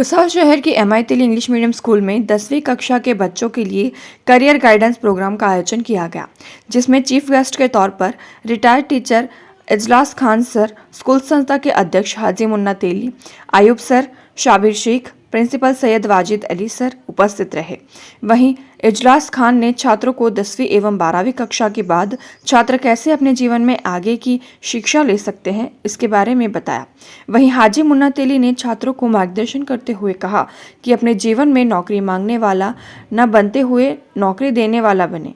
भुसावल शहर के एमआई तिल इंग्लिश मीडियम स्कूल में 10वीं कक्षा के बच्चों के लिए करियर गाइडेंस प्रोग्राम का आयोजन किया गया, जिसमें चीफ गेस्ट के तौर पर रिटायर्ड टीचर इजलास खान सर, स्कूल संस्था के अध्यक्ष Haji Munna Teli, Ayub sir, Shabir Shaikh, principal Syed Wajid Ali sir उपस्थित रहे। वहीं इजलास खान ने छात्रों को 10वीं एवं 12वीं कक्षा के बाद छात्र कैसे अपने जीवन में आगे की शिक्षा ले सकते हैं, इसके बारे में बताया। वहीं हाजी मुन्ना तेली ने छात्रों को मार्गदर्शन करते हुए कहा कि अपने जीवन में नौकरी मांगने वाला न बनते हुए नौकरी देने वाला बने।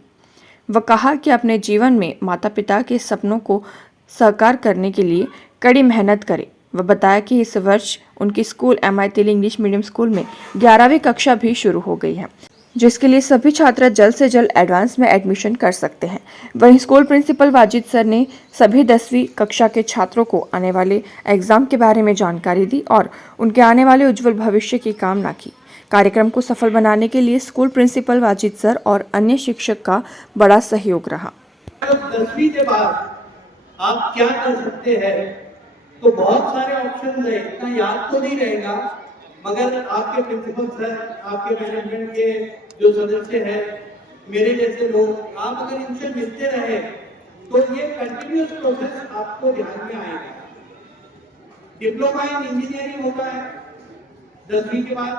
वह कहा कि अपने जीवन में माता पिता के सपनों को साकार करने के लिए कड़ी मेहनत करें। वह बताया कि इस वर्ष उनकी स्कूल एमआई तिल इंग्लिश मीडियम स्कूल में 11वीं कक्षा भी शुरू हो गई है, जिसके लिए सभी छात्र जल्द से जल्द एडवांस में एडमिशन कर सकते हैं। वहीं स्कूल प्रिंसिपल वाजिद सर ने सभी 10वीं कक्षा के छात्रों को आने वाले एग्जाम के बारे में जानकारी दी और उनके आने वाले उज्जवल भविष्य की कामना की। कार्यक्रम को सफल बनाने के लिए स्कूल प्रिंसिपल वाजिद सर और अन्य शिक्षक का बड़ा सहयोग रहा। 10वीं के बाद आप क्या कर सकते हैं, तो बहुत सारे ऑप्शन है, इतना याद तो नहीं रहेगा, मगर आपके प्रिंसिपल सर, आपके मैनेजमेंट के जो सदस्य हैं, मेरे जैसे लोग, आप अगर इनसे मिलते रहे तो ये कंटिन्यूअस प्रोसेस आपको ध्यान में आएगा। डिप्लोमा इन इंजीनियरिंग होता है 10वीं के बाद,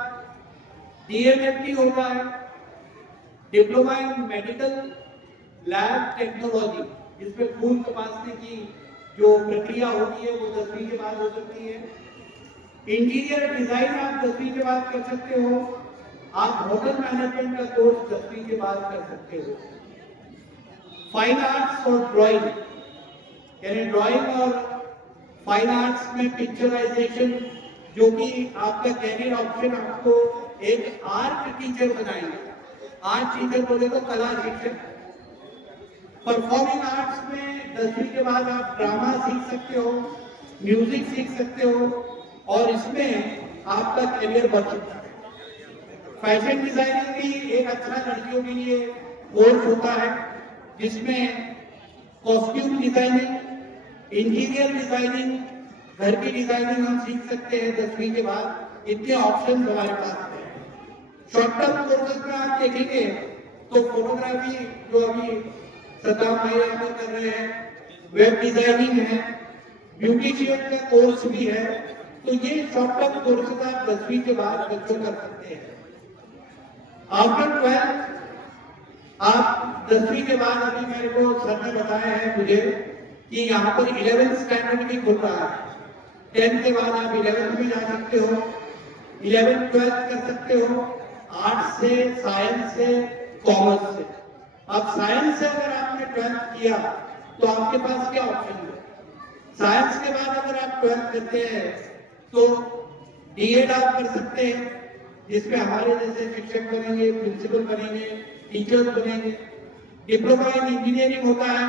डीएमएलटी होता है, diploma in medical lab technology, जिसमें खून तपासने की जो प्रक्रिया होती है वो 10वीं के बाद हो सकती है। इंटीरियर डिजाइन आप 10वीं के बाद कर सकते हो। आप होटल मैनेजमेंट का कोर्स 10वीं के बाद कर सकते हो। फाइन आर्ट्स और ड्राइंग, यानी ड्राइंग और फाइन आर्ट्स में पिक्चराइजेशन, जो कि आपका कैरियर ऑप्शन आपको एक आर्ट टीचर बनाएगा। आर्ट टीचर बोले तो कला शिक्षक। परफॉर्मिंग आर्ट्स में 10वीं के बाद आप ड्रामा सीख सकते हो, म्यूजिक सीख सकते हो और इसमें आपका करियर बढ़ सकता है। फैशन डिजाइनिंग भी एक अच्छा लड़कियों के लिए कोर्स होता है, जिसमें कॉस्ट्यूम डिजाइनिंग, इंटीरियर डिजाइनिंग, घर की डिजाइनिंग हम सीख सकते हैं 10वीं के बाद। इतने ऑप्शन हमारे पास हैं। शॉर्ट टर्म कोर्सेज में आप देखेंगे तो फोटोग्राफी जो अभी सदाम भाई यहाँ पर कर रहे हैं, वेब डिजाइनिंग है, ब्यूटिशियन का कोर्स भी है। तो ये शॉर्ट टर्म कोर्सेज आप 10वीं के बाद बच्चों कर सकते हैं। आफ्टर 12th आप 10वीं के बाद, अभी मेरे को सर ने बताया है मुझे कि यहाँ पर 11th स्टैंडर्ड भी खुल रहा है। 10th के बाद आप 11th में जा सकते हो, 11th 12th कर सकते हो, आर्ट्स से, साइंस से, कॉमर्स से। अब साइंस से अगर आपने 12th किया तो आपके पास क्या ऑप्शन है? साइंस के बाद अगर आप 12th करते हैं तो डीएड आप कर सकते हैं, जिसमें हमारे जैसे शिक्षक बनेंगे, प्रिंसिपल बनेंगे, टीचर्स बनेंगे। डिप्लोमा इन इंजीनियरिंग होता है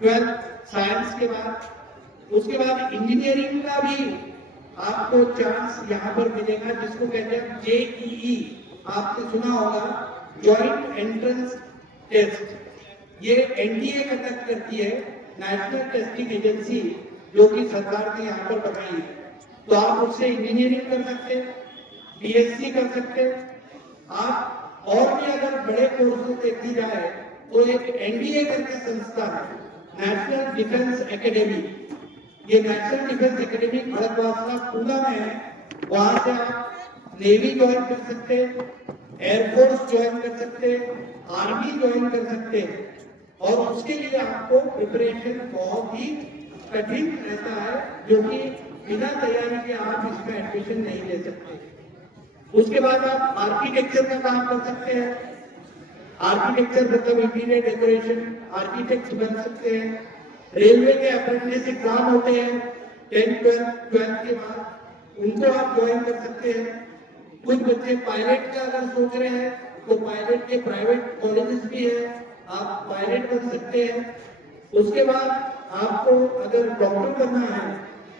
12th साइंस के बाद। उसके बाद इंजीनियरिंग का भी आपको चांस यहाँ पर मिलेगा, जिसको कहते हैं जेईई। आपने सुना होगा, ज्वाइंट एंट्रेंस टेस्ट। ये एनडीए कंडक्ट करती है, नेशनल टेस्टिंग एजेंसी, जो कि सरकार ने यहाँ पर बनाई है। तो आप उससे इंजीनियरिंग कर सकते हैं, बीएससी कर सकते हैं आप। और भी अगर बड़े कोर्सेज देखी जाए तो एक एनडीए करके संस्था है, नेशनल डिफेंस एकेडमी। ये नेशनल डिफेंस एकेडमी भारतवासी पूना में है। वहां से आप नेवी ज्वाइन कर सकते हैं, एयरफोर्स ज्वाइन कर सकते हैं, आर्मी ज्वाइन कर सकते हैं। और उसके लिए आपको प्रिपरेशन बहुत ही कठिन रहता है, जो कि बिना तैयारी के आप इसमें एडमिशन नहीं ले सकते। उसके बाद आप आर्किटेक्चर का काम कर सकते हैं। आर्किटेक्चर मतलब इंटीरियर डेकोरेशन, आर्किटेक्ट बन सकते हैं। रेलवे के अप्रेंटिस एग्जाम होते हैं 10th 12th के बाद, उनको आप ज्वाइन कर सकते हैं। कुछ बच्चे पायलट का अगर सोच रहे हैं तो पायलट के प्राइवेट कॉलेजेस भी है, आप पायलट बन सकते हैं। उसके बाद आपको अगर डॉक्टर बनना है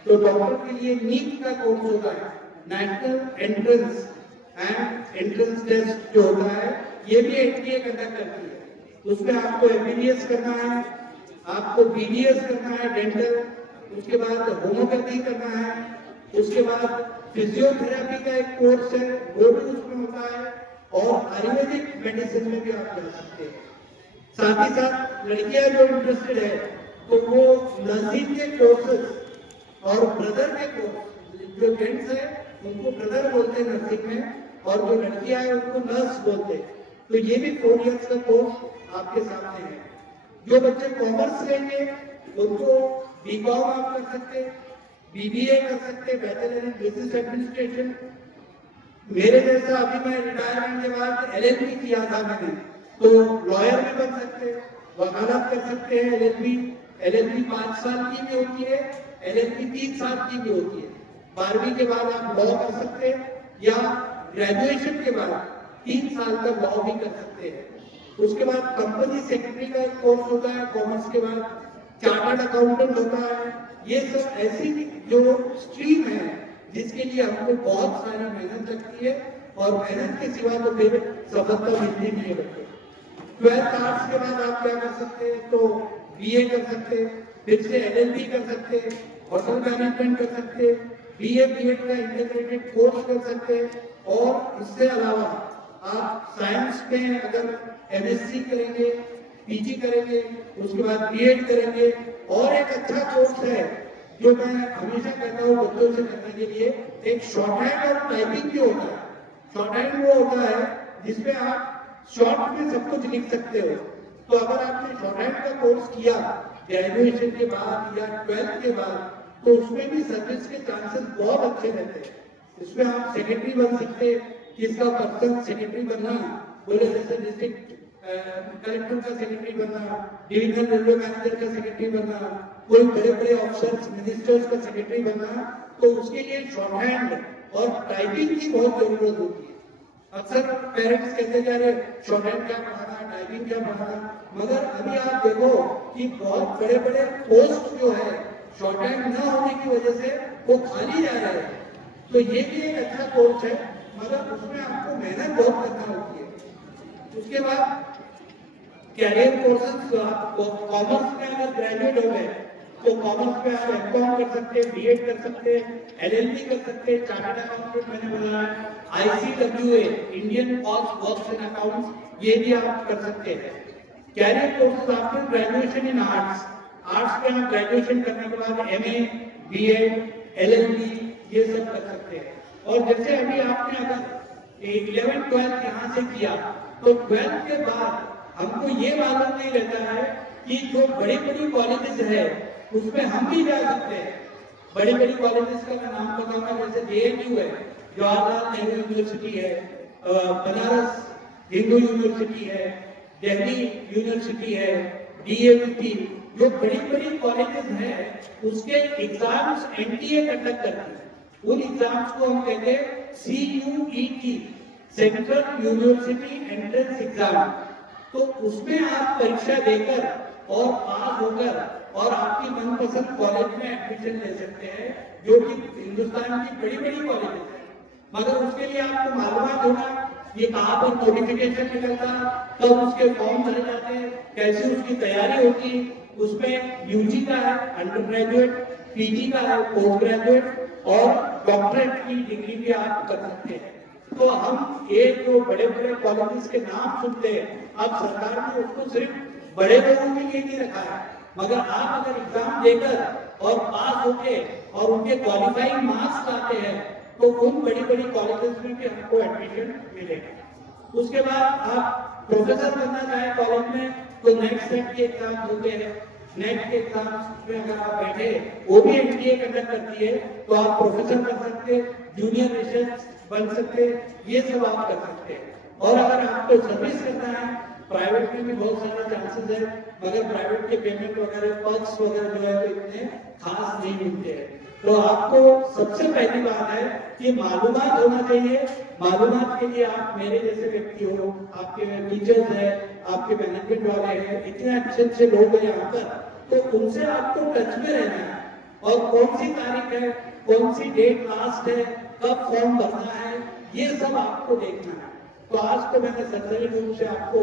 तो डॉक्टर के लिए नीट का कोर्स होता है, national entrance and entrance test जो होता है, ये भी एनटीए कंडक्ट करती है। उसमें आपको एमबीबीएस करना है, आपको बीडीएस करना है डेंटल, उसके बाद होम्योपैथी करना है, उसके बाद फिजियोथेरेपी का एक कोर्स है, वो भी उसमें होता है, और आयुर्वेदिक मेडिसिन में भी आप जा सकते हैं। साथ ही साथ लड़कियां जो इंटरेस्टेड है तो वो नर्सिंग के कोर्सेज और ब्रदर के कोर्स, जो जेंट्स है उनको ब्रदर बोलते हैं नर्सिंग में, और जो लड़कियां हैं उनको नर्स बोलते हैं। तो ये भी 4 इयर्स का कोर्स आपके सामने है। जो बच्चे कॉमर्स लेंगे उनको बीकॉम आप कर सकते हैं, बीबीए कर सकते हैं, बैचलर इन बिजनेस एडमिनिस्ट्रेशन। मेरे जैसा अभी मैं रिटायरमेंट के बाद एलएलबी किया था मैंने, तो लॉयर भी बन सकते हैं, वकालत कर सकते हैं। एलएलबी 5 साल की भी होती है, एलएलबी 3 साल की भी होती है। 12वीं के बाद आप लॉ कर सकते हैं, या ग्रेजुएशन के बाद 3 साल का लॉ भी कर सकते हैं। उसके बाद कंपनी सेक्रेटरी का एक कोर्स होता है, कॉमर्स के बाद चार्टर्ड अकाउंटेंट होता है। ये सब ऐसी जो स्ट्रीम है जिसके लिए हमको बहुत सारी मेहनत लगती है, और मेहनत के सिवा तो फिर सफलता मिलती नहीं है बच्चों। 12th आर्ट्स के बाद आप क्या कर सकते हैं, तो बीए कर सकते हैं, फिर से एलएलबी कर सकते हैं, होटल मैनेजमेंट कर सकते हैं, बीए बीएड का इंटीग्रेटेड कोर्स कर सकते हैं, और इससे अलावा आप साइंस में अगर एमएससी करेंगे, पीजी करेंगे, उसके बाद बीएड करेंगे। और एक अच्छा कोर्स है जो मैं हमेशा कहता हूँ बच्चों से करने के लिए, एक शॉर्ट हैंड और टाइपिंग भी होता है। शॉर्ट हैंड वो होता है जिसमें आप शॉर्ट में सब कुछ लिख सकते हो। तो अगर आपने शॉर्ट हैंड का कोर्स किया ग्रेजुएशन के बाद या 12th के बाद, तो उसमें भी सर्विस के चांसेस बहुत अच्छे रहते हैं। इसमें आप सेक्रेटरी बन सकते हैं, किसका पर्सन सेक्रेटरी बनना, बोले जैसे डिस्ट्रिक्ट कलेक्टर का सेक्रेटरी बनना, डिविजनल रेलवे मैनेजर का सेक्रेटरी बनना, कोई बड़े बड़े ऑफिसर्स मिनिस्टर्स का सेक्रेटरी बनना, तो उसके लिए शॉर्ट हैंड और टाइपिंग की बहुत जरूरत होती है। अक्सर पेरेंट्स कहते जा रहे शॉर्ट हैंड क्या पढ़ाना, टाइपिंग क्या पढ़ाना, मगर अभी आप देखो कि बहुत बड़े बड़े पोस्ट जो है शॉर्ट हैंड न होने की वजह से वो खाली जा रहे हैं। तो ये भी एक अच्छा कोर्स है, मगर उसमें आपको मेहनत बहुत करना होती है। उसके बाद कैरियर कोर्सेज, कॉमर्स में अगर ग्रेजुएट हो गए तो कॉमर्स में आप एमकॉम कर सकते हैं, बीएड कर सकते हैं, एलएलबी कर सकते हैं, चार्टर्ड अकाउंटेंट मैंने बोला है, ICWA Indian cost works in accounts, ये भी आप कर सकते हैं। कैरियर कोर्सेज आपके ग्रेजुएशन इन आर्ट्स, आर्ट्स में आप ग्रेजुएशन करने के बाद एमए, बीएड, एलएलबी ये सब कर सकते हैं। और जैसे अभी आपने अगर 11th 12th यहाँ से किया, तो 12th के बाद हमको ये मालूम नहीं रहता है कि जो बड़ी बड़ी कॉलेजेस है उसमें हम भी जा सकते हैं। बड़ी बड़ी कॉलेजेस का मैं नाम बताऊंगा, जैसे जेएनयू है, जवाहरलाल नेहरू यूनिवर्सिटी है, बनारस हिंदू यूनिवर्सिटी है, दिल्ली यूनिवर्सिटी है, डीएवीटी, जो बड़ी बड़ी कॉलेजेस हैं उसके एग्जाम्स एनटीए कंडक्ट करती है। उन एग्जाम्स को हम कहते हैं CUET, central university entrance exam. तो उसमें आप परीक्षा देकर और पास होकर और आपकी मनपसंद कॉलेज में एडमिशन ले सकते हैं, जो कि हिंदुस्तान की बड़ी बड़ी कॉलेजेस हैं। मगर उसके लिए आपको मालूमात होना, ये कहाँ पर नोटिफिकेशन निकलता, कब उसके फॉर्म भरे जाते हैं, कैसे उसकी तैयारी होती है। उसमें यूजी का है, अंडर ग्रेजुएट, पीजी का है, पोस्ट ग्रेजुएट, और डॉक्टरेट की डिग्री भी आप कर सकते हैं। तो हम एक जो बड़े बड़े कॉलेजेस के नाम सुनते हैं, अब सरकार ने उसको सिर्फ बड़े लोगों के लिए नहीं रखा है, मगर आप अगर एग्जाम देकर और पास होके और उनके क्वालिफाइंग मार्क्स लाते हैं तो उन बड़ी बड़ी कॉलेजेस में भी हमको एडमिशन मिलेगा। उसके बाद आप प्रोफेसर बनना चाहे कॉलेज में, तो नेक्स्ट सेट के एग्जाम होते हैं। नेट के एग्जाम में अगर आप बैठे, वो भी एनटीए कंडक्ट करती है, तो आप प्रोफेसर बन सकते, जूनियर रिसर्च बन सकते, ये सब आप कर सकते हैं। और अगर आपको सर्विस करना है, प्राइवेट में भी बहुत सारे चांसेस है, मगर प्राइवेट के पेमेंट वगैरह पर्क्स वगैरह जो है तो इतने खास नहीं मिलते हैं। तो आपको सबसे पहली बात है कि मालूमात होना चाहिए। मालूमात के लिए आप मेरे जैसे व्यक्ति हो, आपके टीचर्स हैं, आपके मैनेजमेंट वाले हैं, इतने अच्छे अच्छे लोग हैं यहाँ पर, तो उनसे आपको टच में रहना है। और कौन सी तारीख है, कौन सी डेट लास्ट है, कब फॉर्म भरना है, ये सब आपको देखना है। तो आज तो मैंने सरकारी रूप से आपको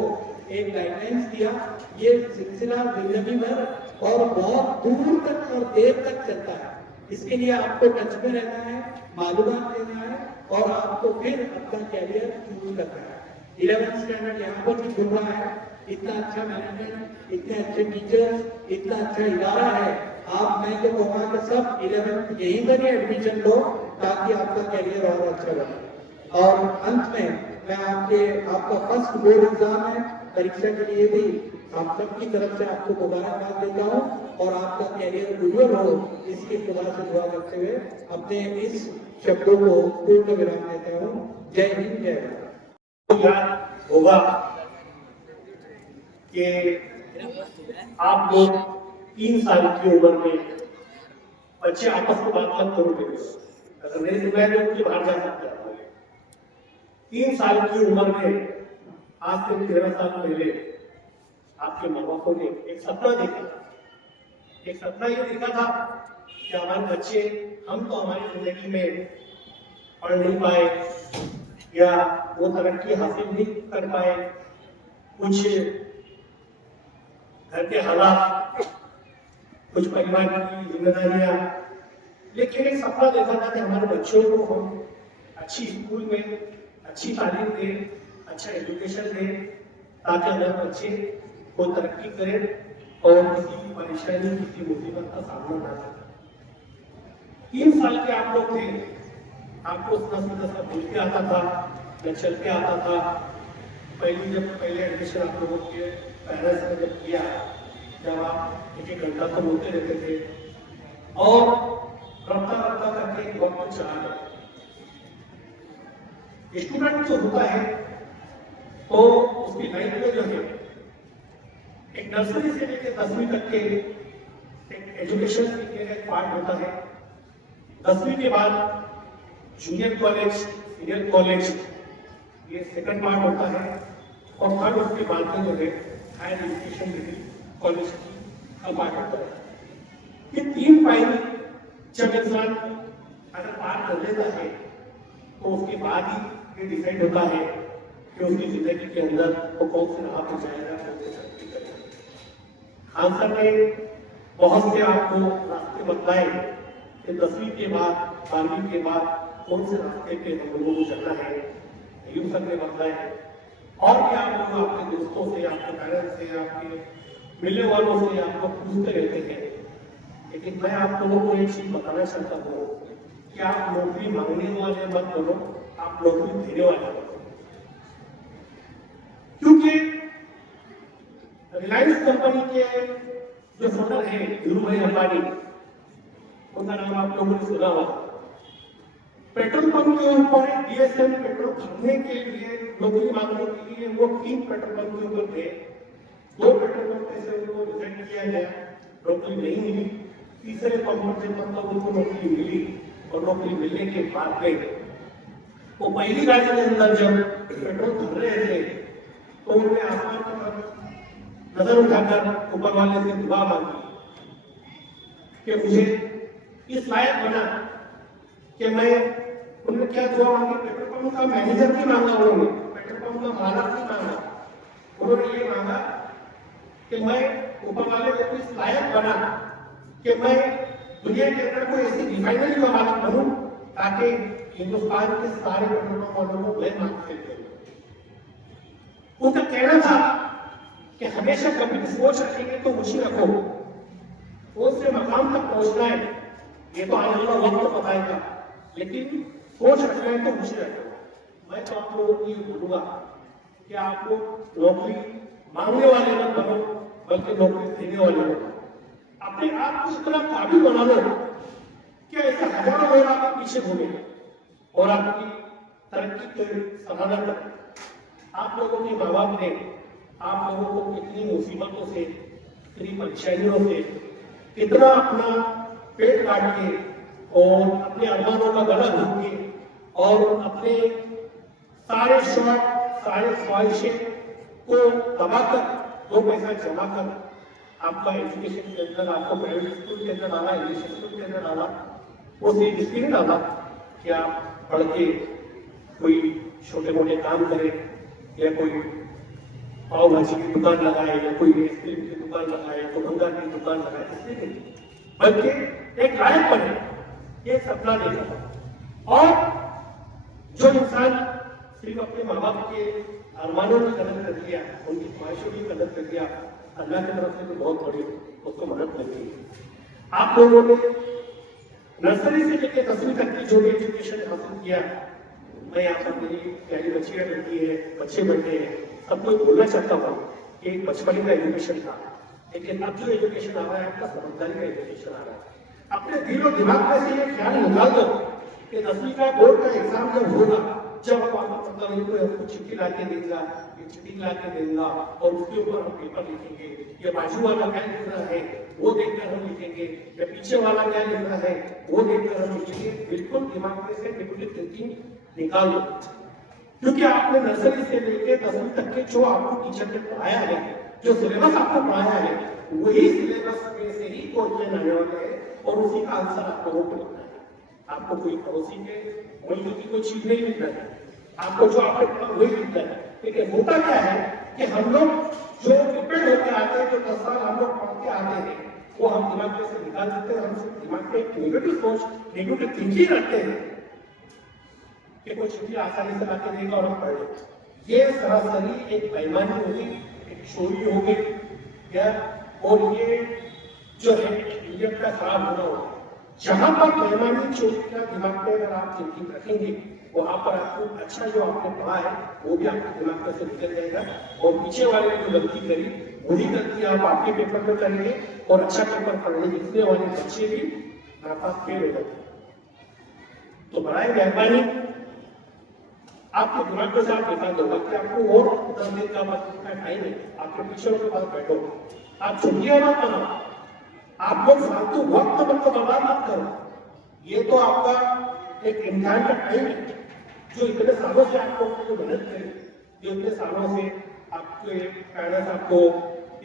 एक गाइडलाइंस दिया। ये सिलसिला जिंदगी भर और बहुत दूर तक और देर तक चलता है। इसके लिए आपको टच में रहना है, मालूमात लेना है और आपको फिर अपना कैरियर चूज करना है। 11th स्टैंडर्ड यहाँ पर भी खुल रहा है, इतना अच्छा मैनेजमेंट, इतने अच्छे टीचर्स, इतना अच्छा इदारा है। आप, मैं तो कहूँगा कि सब 11th यहीं पर ही एडमिशन लो ताकि आपका कैरियर और अच्छा बने। और अंत में मैं आपका फर्स्ट बोर्ड एग्जाम है, परीक्षा के लिए भी आप सबकी तरफ से आपको मुबारकबाद देता हूँ और आपका कैरियर उज्जवल हो, इसकी खुदा से दुआ करते हुए अपने इस शब्दों को पूर्ण विराम देता हूँ। जय हिंद, जय भारत। याद होगा कि आप लोग 3 साल की उम्र में बच्चे आपस में बात मत करोगे, अगर मेरी जिम्मेदारी मुझे बाहर जा सकता है। 3 साल की उम्र में, आज से 13 साल पहले आपके माँ बापों ने एक सपना देखा था। एक सपना ये देखा था कि हमारे बच्चे, हम तो हमारी जिंदगी में पढ़ नहीं पाए या वो तरक्की हासिल नहीं कर पाए, कुछ घर के हालात, कुछ परिवार की जिम्मेदारियां, लेकिन एक सपना देखा था कि हमारे बच्चों को हम अच्छी स्कूल में अच्छी तालीम दें, अच्छा एजुकेशन दें, ताकि हमारे बच्चे को तरक्की करें और किसी परेशानी, किसी मुसीबत का सामना ना करें। 3 साल के आप लोग थे, आपको सीधा बोल के आता था या चल के आता था। पहले एडमिशन आप लोगों के पेरेंट्स ने जब किया, जब आप एक घंटा तो बोलते रहते थे और रफ्ता रफ्ता करके एक वक्त चला गया। स्टूडेंट जो होता है तो उसकी लाइफ में जो है एक नर्सरी से लेकर 10वीं तक के एक एजुकेशन का एक पार्ट होता है। 10वीं के बाद जूनियर कॉलेज, सीनियर कॉलेज, ये सेकंड पार्ट होता है और थर्ड उसके बाद में जो है हायर एजुकेशन डिग्री कॉलेज का पार्ट होता है। ये 3 पायरी जब इंसान अगर पार कर लेता है तो उसके बाद ही ये डिसाइड होता है कि उसकी जिंदगी के अंदर वो कौन से राह पर जाएगा, कौन से तरक्की करेगा। खान सर ने बहुत से आपको रास्ते बताए कि 10वीं के बाद, 12वीं के बाद कौन से रास्ते पे हम लोगों को चलना है, यूं सर ने बताया। और भी आप लोग आपके दोस्तों से, आपके पेरेंट्स से, आपके मिलने वालों से आप लोग पूछते रहते हैं, लेकिन मैं आप लोगों को एक चीज बताना चाहता हूँ कि आप नौकरी मांगने वाले मत बनो, आप नौकरी देने वाले बनो। क्योंकि रिलायंस कंपनी के जो फाउंडर है धीरूभाई अंबानी, उनका नाम आप लोगों ने सुना होगा। पेट्रोल पंप के ऊपर डीएसएल पेट्रोल भरने के लिए, नौकरी मांगने के लिए वो 3 पेट्रोल पंप के ऊपर थे। 2 पेट्रोल पंप से उनको रिजेक्ट किया गया, नौकरी नहीं मिली। तीसरे पंप पर जब मतलब उनको नौकरी मिली और नौकरी मिलने के बाद में वो पहली गाड़ी के अंदर जब पेट्रोल भर रहे थे तो उन्होंने आसमान की तरफ नजर उठाकर ऊपर वाले से दुआ मांगी कि मुझे इस लायक बना कि मैं, उन्होंने क्या दुआ मांगी, पेट्रोल पंप का मैनेजर की मांगा, उन्होंने पेट्रोल पंप का मालक की मांगा। उन्होंने ये मांगा कि मैं ऊपर वाले को इस लायक बना कि मैं दुनिया के अंदर कोई ऐसी रिफाइनरी का मालिक बनूं ताकि हिंदुस्तान के सारे पेट्रोल पंप वालों को मैं मांग सकूं। उनका कहना था कि हमेशा कभी भी सोच रखेंगे तो ऊंची रखो, उससे मकाम तक पहुंचना है, ये तो आने वाला वक्त बताएगा, लेकिन सोच रखना है तो ऊंची रखो। मैं तो आप लोगों को ये बोलूंगा कि आप लोग नौकरी मांगने वाले मत बनो, बल्कि नौकरी देने वाले बनो। अपने आप को इतना काबिल बना लो कि ऐसे हजारों लोग आपके पीछे घूमे और आपकी तरक्की को सराहना करें। आप लोगों के माँ बाप ने आप लोगों को कितनी मुसीबतों से, कितनी परेशानियों से, कितना अपना पेट काट के और अपने अरमानों का गला घोट के और अपने सारे शौक, सारे ख्वाहिशें को दबाकर, 2 पैसा जमा कर आपका एजुकेशन के अंदर, आपको प्राइवेट स्कूल के अंदर डाला, इंग्लिश स्कूल के अंदर डाला, वो सिर्फ इसलिए डाला कि आप पढ़ के कोई छोटे मोटे काम करें या कोई पाव भाजी की दुकान लगाए या कोई आइसक्रीम की दुकान लगाए, तो गंगा की दुकान लगाए, इसलिए नहीं, बल्कि एक लायक बने ये एक सपना देखा। और जो इंसान सिर्फ अपने माँ बाप के अरमानों की कदर कर लिया, उनकी ख्वाहिशों की कदर कर लिया, अल्लाह की तरफ से तो बहुत बड़ी उसको मदद मिलती है। आप लोगों ने नर्सरी से लेकर 10वीं तक की जो भी एजुकेशन हासिल किया, मैं यहाँ पर मेरी प्यारी बच्चियां बैठी है, बच्चे बैठे हैं, सबको बोलना चाहता हूँ कि एक बचपन का एजुकेशन था, लेकिन अब जो एजुकेशन आ रहा है आपका समझदारी का एजुकेशन आ रहा है। अपने दिल और दिमाग में से ये ख्याल निकाल दो कि 10वीं का बोर्ड का एग्जाम जब होगा, जब हम आपको पता नहीं कोई हमको चिट्ठी ला के देगा, ये चिट्ठी ला के देगा और उसके ऊपर हम पेपर लिखेंगे, ये बाजू वाला क्या लिख रहा है वो देखकर हम लिखेंगे, या पीछे वाला क्या लिख रहा है वो देखकर हम लिखेंगे। बिल्कुल दिमाग में से नेगेटिव थिंकिंग निकाल दो, क्योंकि आपने नर्सरी से लेकर 10वीं तक के जो आपको टीचर ने पढ़ाया है, जो सिलेबस आपको पढ़ाया है, वही सिलेबस में से ही क्वेश्चन आने वाले हैं और उसी का आंसर आप लोगों को लिखना है। आपको कोई पड़ोसी के मुल्क की कोई चीज नहीं लिखना है, आपको जो आपने पढ़ा वही लिखना है। लेकिन होता क्या है कि हम लोग जो डिपेंड होकर आते हैं, जो 10 साल हम लोग पढ़ के आते हैं, वो हम दिमाग में से निकाल देते हैं। हम सिर्फ दिमाग में एक नेगेटिव सोच, नेगेटिव थिंकिंग रखते हैं कि कोई चिट्ठी आसानी से लाके देगा और हम पढ़ लेंगे। ये सरासरी एक बेईमानी होगी, एक चोरी होगी, या और ये जो है इंडिया का खराब होना होगा। जहां पर बेईमानी चोरी का दिमाग में अगर आप थिंकिंग रखेंगे, वहां पर आपको अच्छा जो आपने पढ़ा है वो भी आपके दिमाग में से निकल जाएगा, और पीछे वाले ने जो गलती करी वही गलती आप आपके पेपर में करेंगे, और अच्छा पेपर पढ़ने लिखने वाले बच्चे भी नापास फेल हो जाते। तो बराए मेहरबानी आपके दिमाग में से आप निकाल दो कि आपको और 10 दिन का टाइम है, आपके टीचरों के पास बैठो, आप छुट्टियां मत बनाओ, आप लोग फालतू वक्त मतलब बर्बाद मत करो। ये तो आपका एक इम्तिहान का टाइम है, जो इतने सालों से आपको मेहनत करी, जो इतने सालों से आपके पेरेंट्स आपको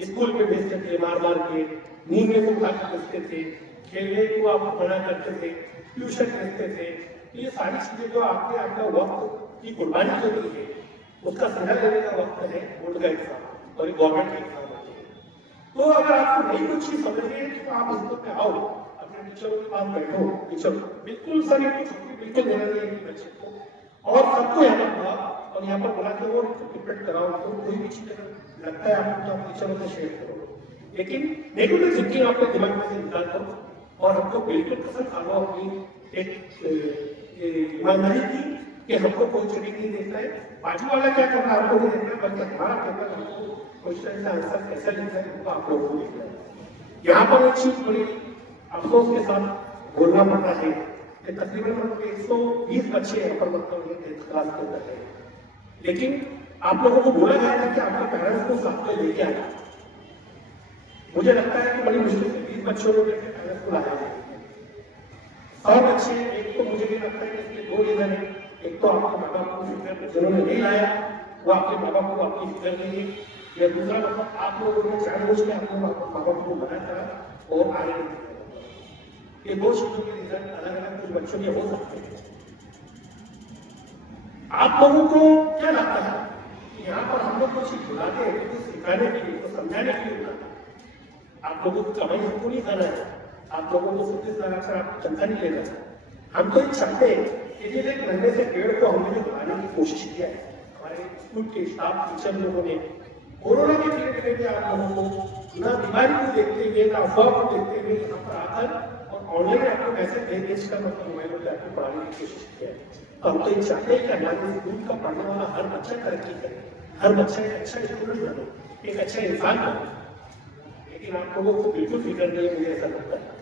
स्कूल में भेजते थे, मार मार के नींद में उठा के भेजते थे, खेलने को आपको मना करते थे, ट्यूशन भेजते थे। ये सारी चीजें जो आपके आपका वक्त की कुर्बानी जो दी है, उसका सिला लेने का वक्त है बोर्ड का एग्जाम और गवर्नमेंट का एग्जाम होते हैं। तो अगर आपको नहीं कुछ चीज समझ रही है तो आप इसको पे आओ, अपने टीचरों के पास बैठो, टीचर बिल्कुल सर ये छुट्टी बिल्कुल देना नहीं है बच्चे को, और सबको यहाँ पर बुला और यहाँ पर बुला के वो रिपीट कराओ। तो कोई भी चीज अगर लगता है आपको तो आप टीचरों से शेयर करो, लेकिन नेगेटिव थिंकिंग आपके दिमाग में से निकाल दो, और हमको बिल्कुल कसम खा लो अपनी एक ईमानदारी की कि हमको कोई चीज नहीं देखना है, बाजू वाला क्या कर रहा है आपको नहीं देखना है, बल्कि हमारा पेपर हमको क्वेश्चन का आंसर कैसा लिखना है वो आप लोगों को लिखना है। यहाँ पर एक चीज बड़ी अफसोस के साथ बोलना पड़ता है कि तकरीबन 120 बच्चे यहाँ पर मतलब क्लास के अंदर है, लेकिन आप लोगों को बोला गया था कि आपके पेरेंट्स को साथ में लेके आना। मुझे लगता है कि बड़ी मुश्किल से 20 बच्चों को लेकर पेरेंट्स को लाया है। 100 बच्चे, एक तो मुझे नहीं लगता है कि इसके 2 रीजन है, एक तो आपके माँ बाप को फिक्र जिन्होंने नहीं लाया वो आपके माँ बाप को अपनी फिक्र नहीं है, या दूसरा मतलब आप लोगों ने जानबूझ के अपने माँ बाप को मना करा और आगे नहीं किया। ये 2 चीजों के रिजल्ट अलग अलग कुछ बच्चों के हो सकते हैं। आप लोगों को क्या लगता है कि यहाँ पर हम लोग कुछ बुलाते हैं कुछ सिखाने के लिए, कुछ समझाने के लिए बुलाते हैं। आप लोगों को कमाई हमको नहीं खाना है, आप लोगों को सर्विस लगाकर आप चंदा नहीं लेना है। हम तो ये चाहते हैं कि जिस 1 महीने से डेढ़ को हमने जो बनाने की कोशिश किया है, हमारे स्कूल के स्टाफ टीचर लोगों ने कोरोना के पीरियड में आप लोगों को ना बीमारी को देखते हुए ना अफवाह को देखते हुए यहाँ पर आकर और ऑनलाइन आपको मैसेज भेज कर मतलब मोबाइल पर आपको पढ़ाने की कोशिश किया है। तो हम तो ये चाहते हैं कि हमारे स्कूल का पढ़ने वाला हर बच्चा तरक्की करे, हर बच्चा एक अच्छा स्टूडेंट बने, एक अच्छा इंसान बने, लेकिन आप लोगों को बिल्कुल फिक्र नहीं है। मुझे ऐसा लगता है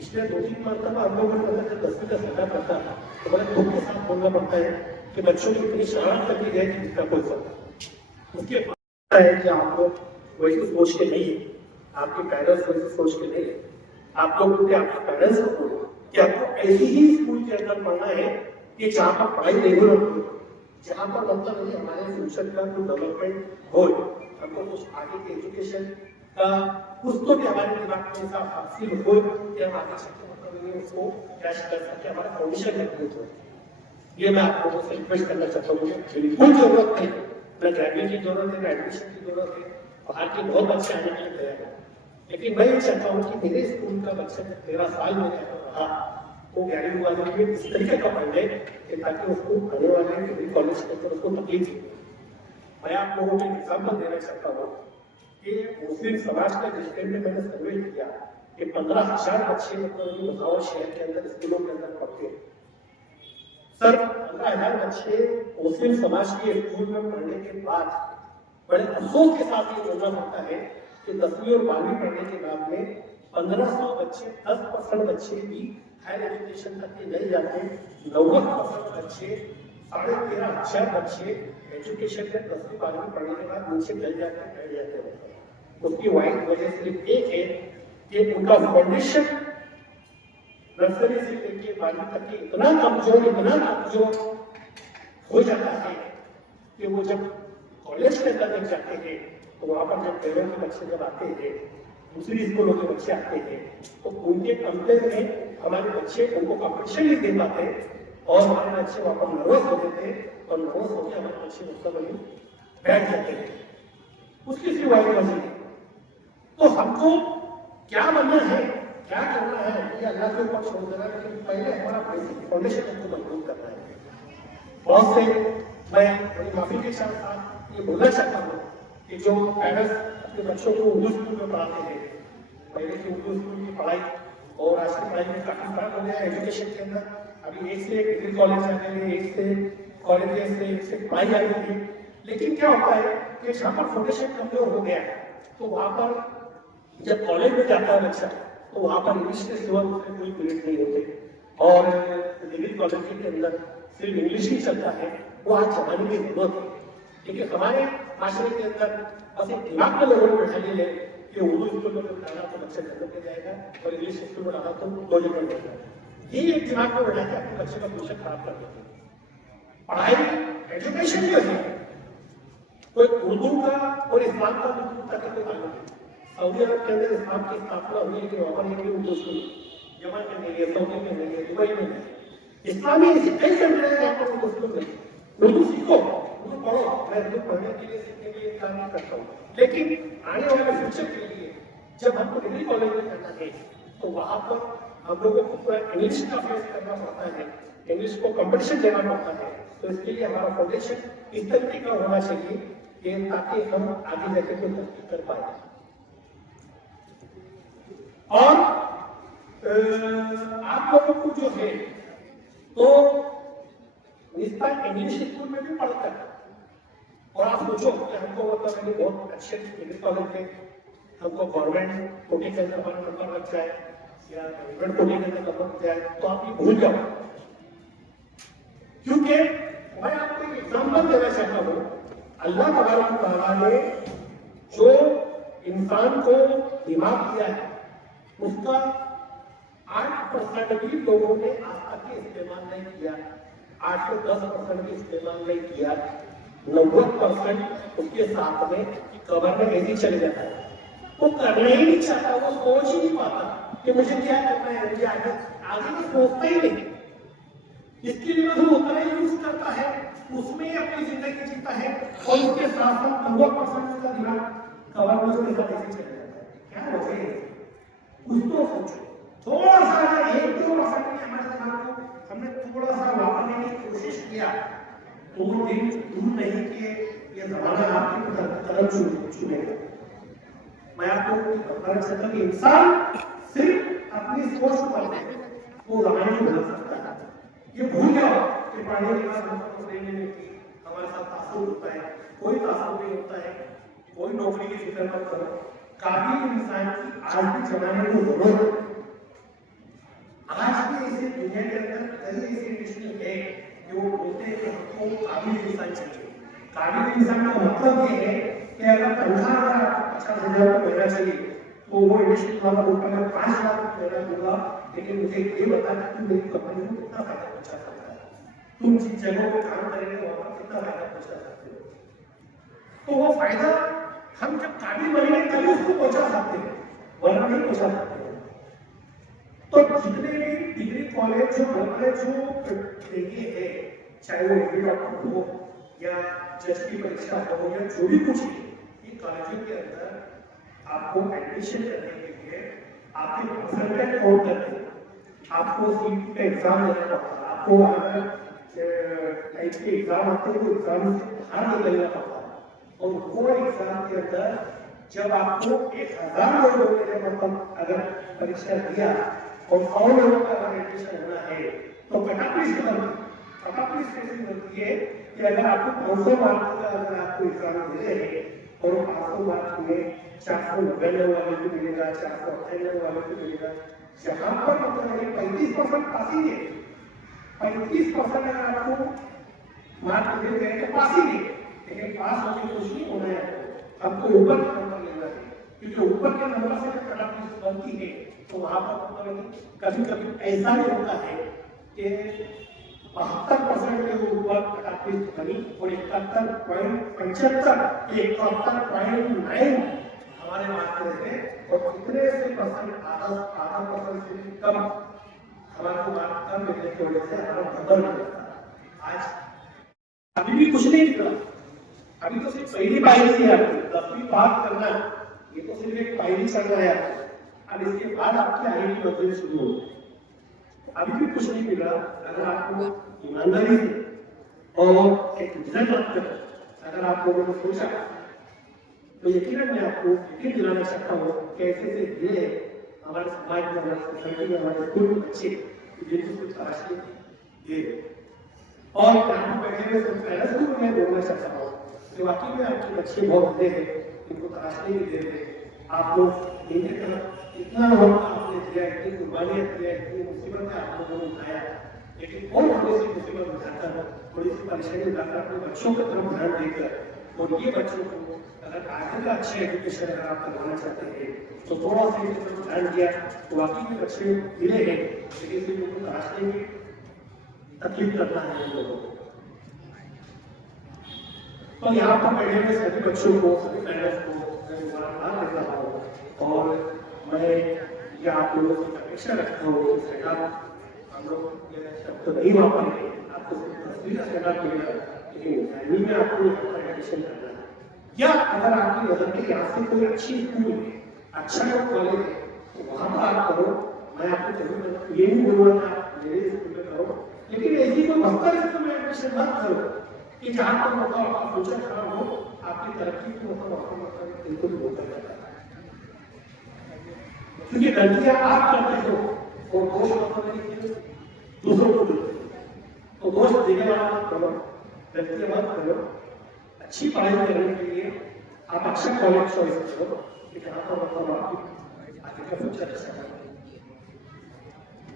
इसलिए 2-3 मरतबा हम लोगों को जब 10वीं का सजा करता है तो बड़े दुख के साथ बोलना पड़ता है कि बच्चों की इतनी शरारत कर दी जाए कि इसका कोई फर्क उसके है कि आप लोग वैसे सोच के नहीं है, आपके पेरेंट्स वैसे सोच के नहीं है। आप लोगों के आपके पेरेंट्स को कि आपको ऐसी ही स्कूल के अंदर पढ़ना है कि जहाँ पर पढ़ाई रेगुलर हो, जहाँ पर मतलब है हमारे फ्यूचर का कुछ डेवलपमेंट हो, हमको कुछ आगे के एजुकेशन का कुछ तो भी हमारे दिमाग में साफ हासिल हो कि हम आगे चलकर मतलब उसको कैश कर सके, हमारा फाउंडेशन मजबूत हो। ये मैं आप लोगों से रिक्वेस्ट करना चाहता हूँ। मुझे बिल्कुल जरूरत है, न ग्रेजुएट की जरूरत है, न एडमिशन की जरूरत है, बाहर के बहुत बच्चे आने के लिए तैयार है, लेकिन मैं ये चाहता हूँ कि मेरे स्कूल का बच्चा 13 साल में रहा वो ज्ञानी वाले में इस तरीके का फंड है कि ताकि उसको आने वाले डिग्री कॉलेज के अंदर उसको तकलीफ हो। मैं आप लोगों को एग्जाम्पल देना चाहता हूँ कि मुस्लिम समाज का जिस टाइम में मैंने सर्वे किया कि 15,000 बच्चे मतलब बताओ शहर के अंदर स्कूलों के अंदर पढ़ते हैं। सर 15,000 बच्चे मुस्लिम समाज के स्कूल में पढ़ने के बाद बड़े अफसोस के साथ ये बोलना पड़ता है कि 10वीं और 12वीं पढ़ने के बाद में 1500 बच्चे 10% बच्चे भी हायर एजुकेशन तक के नहीं जाते। 90% बच्चे 13,500 बच्चे एजुकेशन में 10वीं 12वीं पढ़ने के बाद नीचे गिर जाते बैठ जाते हैं। उसकी वाइड वजह सिर्फ एक है कि उनका फाउंडेशन नर्सरी से लेकर 12वीं तक के इतना कमजोर हो जाता है कि वो जब कॉलेज के अंदर जब जाते हैं तो वहां पर जब पेरेंट के बच्चे जब आते हैं, दूसरी स्कूलों के बच्चे आते हैं, तो उनके कंपेयर में हमारे बच्चे उनको कॉम्पिटिशन नहीं दे पाते और हमारे बच्चे वहां पर नर्वस हो जाते हैं और नर्वस होकर हमारे बच्चे मतलब वही बैठ जाते हैं। उसकी सिर्फ वही वजह है। तो हमको क्या बनना है, क्या करना है, ये अल्लाह के ऊपर छोड़ देना, लेकिन पहले हमारा बेसिक फाउंडेशन हमको मजबूत करना है। बहुत से मैं बड़ी माफी के साथ ये बोलना चाहता हूँ कि जो पेरेंट्स अपने बच्चों को उर्दू स्कूल में पढ़ाते हैं, पहले की उर्दू स्कूल की पढ़ाई और आज की पढ़ाई में काफी फर्क हो गया है एजुकेशन के अंदर। अभी एक से एक डिग्री कॉलेज आ गए हैं, एक से कॉलेज से एक से पढ़ाई आ गई है। लेकिन क्या होता है कि जहाँ पर फाउंडेशन कमजोर हो गया है तो वहां पर जब कॉलेज में जाता है बच्चा तो वहां पर इंग्लिश के सिवा उसमें कोई पीरियड नहीं होते और डिग्री कॉलेज के अंदर सिर्फ इंग्लिश ही चलता है। वो आज जमाने की जरूरत है, क्योंकि हमारे माशरे के अंदर बस एक दिमाग में लोगों को बैठा ले कि उर्दू स्कूल में डाला तो बच्चा जन्नत में जाएगा और इंग्लिश स्कूल में डाला तो 2 जन्नत में जाएगा। ये एक दिमाग में बैठा के अपने बच्चे का फ्यूचर खराब कर देते हैं। पढ़ाई एजुकेशन जो है कोई उर्दू का और इस्लाम का तक कोई ताल्लुक नहीं। सऊदी अरब के अंदर इस्लाम की स्थापना हुई है कि वहां पर एक उर्दू स्कूल, यमन में नहीं है, सऊदी में नहीं है, दुबई में नहीं है। इस्लामी ऐसी कई कंट्री है जहाँ पर उर्दू स्कूल नहीं। उर्दू सीखो, उर्दू पढ़ो। मैं उर्दू पढ़ने के लिए सीखने के लिए काम नहीं करता हूँ, लेकिन आने वाले फ्यूचर के लिए जब हमको डिग्री कॉलेज में करना है तो वहां पर हम लोगों को पूरा इंग्लिश का फेस करना पड़ता है, इंग्लिश को कंपटीशन देना पड़ता है। तो इसके लिए हमारा फाउंडेशन इस तरीके का होना चाहिए कि ताकि हम आगे जाकर कोई तरक्की कर पाए। और आप लोगों को जो है तो रिश्ता इंग्लिश स्कूल में भी पढ़ता है और आप सोचो कि हमको मतलब बहुत अच्छे डिग्री कॉलेज में हमको गवर्नमेंट कोटे के अंदर हमारा नंबर लग जाए या प्राइवेट कोटे के अंदर नंबर लग जाए तो आप ये भूल जाओ। क्योंकि मैं आपको एक एग्जाम्पल देना चाहता हूँ। अल्लाह तआला ने जो इंसान को दिमाग दिया है उसका 8% भी लोगों ने आज तक इस्तेमाल नहीं किया, 8 से 10% भी इस्तेमाल नहीं किया। 90% उसके साथ में कबर में ऐसे चले जाता है। वो करना ही नहीं चाहता, वो सोच ही नहीं पाता कि मुझे क्या करना है, मुझे आगे वो सोचता ही नहीं। इसके लिए वो उतना ही यूज करता है, उसमें ही अपनी जिंदगी जीता है और उसके साथ साथ 90% का दिमाग कवर में उसके साथ ऐसे चले जाता है। क्या वजह है? कुछ तो सोचो। थोड़ा सा 1-2% में हमारे दिमाग को हमने थोड़ा सा वापरने की कोशिश किया तो वो दिन दूर नहीं कि ये जमाना आपकी तरफ छूटेगा। मैं आपको बताना चाहता हूँ कि इंसान सिर्फ अपनी सोच पर वो जमाने को बदल सकता है। ये भूल जाओ कि पढ़ने के बाद हमको नहीं मिलती, हमारे साथ तासुर होता है, कोई तासुर नहीं होता है, कोई नौकरी की फिक्र मत करो। काबिल इंसान की आज भी जमाने को जरूरत है। आज भी इसी दुनिया के अंदर कई ऐसे इंडस्ट्री है जो बोलते हैं कि हमको काबिल इंसान चाहिए। काबिल इंसान का मतलब ये है कि अगर तनख्वाह 50,000 रुपये महीना चाहिए तो वो इंडस्ट्री वाला बोलता है 5 लाख रुपये महीना दूंगा, लेकिन मुझे ये बता कि तुम मेरी कंपनी को कितना फायदा पहुंचा सकता है, तुम जिस जगह पे काम करेंगे वहां पर कितना फायदा पहुंचा सकते हो। तो वो फायदा हम जब काबिल बनेंगे तभी उसको पहुंचा सकते हैं, वरना नहीं पहुंचा सकते। तो जितने भी डिग्री कॉलेज जो ये है, चाहे वो डिग्री डॉक्टर हो या जज की परीक्षा हो या जो भी कुछ है, ये कॉलेजों के अंदर आपको एडमिशन करने के लिए आपके परसेंटेज काउंट करते हैं, आपको सीट का एग्जाम देना पड़ता है, आपको अगर टाइप के एग्जाम आते हैं तो एग्जाम से बाहर निकलना पड़ता है। और वो एग्जाम के अंदर जब आपको 1000 लोगों ने जब मतलब अगर परीक्षा दिया और 100 लोगों का अगर एडमिशन होना है तो कटापी कैसी बनती है कि अगर आपको 500 मार्क का अगर आपको एग्जाम दे रहे हैं और 500 मार्क में 499 वाले को मिलेगा, 498 वाले को मिलेगा, जहां पर मतलब 35% पासिंग है, 35% अगर आपको मार्क दे गए तो पासिंग है, लेकिन पास होने की कोशिश होना है, आपको ऊपर का नंबर लेना है, क्योंकि ऊपर के नंबर से जब कटापी बनती है तो वहां पर मतलब कभी कभी ऐसा भी होता है कि 72% के ऊपर कटापी बनी और 71.9 हमारे मार्क थे और इतने से परसेंट आधा परसेंट से कम हमारे मार्क कम मिलने की वजह से हमारा बदल गया। आज अभी भी कुछ नहीं निकला, अभी तो सिर्फ पहली पायरी है आपकी, 10वीं पास करना, ये तो सिर्फ एक पायरी चल रहा है। अब इसके बाद आपकी आईआईटी मंजिल शुरू होगी, अभी भी कुछ नहीं मिला। अगर आपको ईमानदारी से और एक रिजल्ट रखकर अगर आप लोगों ने सोचा तो यकीनन मैं आपको यकीन दिलाना चाहता हूँ कि ऐसे ये हमारे समाज में, हमारे सोसाइटी में, हमारे स्कूल में बच्चे जिनको कुछ तलाशी ये और यहाँ बैठे हुए पेरेंट्स को मैं बोलना चाहता हूँ कि वाकई में आपके बच्चे बहुत होते हैं, इनको तलाशने नहीं दे रहे। आप लोग इनकी तरफ इतना वक्त आपने दिया, इतनी कुर्बानियां दिया, इतनी मुसीबतें आप लोगों ने उठाया, लेकिन और थोड़ी सी मुसीबत उठाकर, थोड़ी सी परेशानी उठाकर अपने बच्चों की तरफ ध्यान देकर और ये बच्चों को अगर आगे का अच्छे एजुकेशन अगर आप करवाना चाहते हैं तो थोड़ा सा इनकी तरफ ध्यान दिया तो वाकई में बच्चे मिले हैं, लेकिन इन लोगों को तलाशने में तकलीफ करना है इन लोगों को। तो यहाँ पर बैठे हुए सभी बच्चों को, सभी पेरेंट्स को मैं मुबारकबाद देता हूँ और मैं ये आप लोगों की अपेक्षा रखता हूँ कि सेटअप हम लोग शब्द नहीं वापरेंगे, आपको तस्वीर का सेटअप मिलेगा, लेकिन फैमिली में आपको एडमिशन करना है। या अगर आपकी नजर के यहाँ से कोई अच्छी स्कूल है, अच्छा कॉलेज है, तो वहाँ पर आप करो। मैं आपको जरूर ये नहीं बोलूँगा मेरे स्कूल में करो, लेकिन ऐसी कोई बस्तर स्कूल में एडमिशन मत करो कि जहाँ पर मतलब आपका फ्यूचर खराब हो, आपकी तरक्की को मतलब बिल्कुल भी होता जाता है। क्योंकि गलतियां आप करते हो और दोष दूसरों को देते हो, तो दोष देने वाला मत करो, गलतियां मत करो। अच्छी पढ़ाई करने के लिए आप अच्छा कॉलेज चॉइस करो कि जहाँ पर मतलब आपकी आगे का फ्यूचर अच्छा है।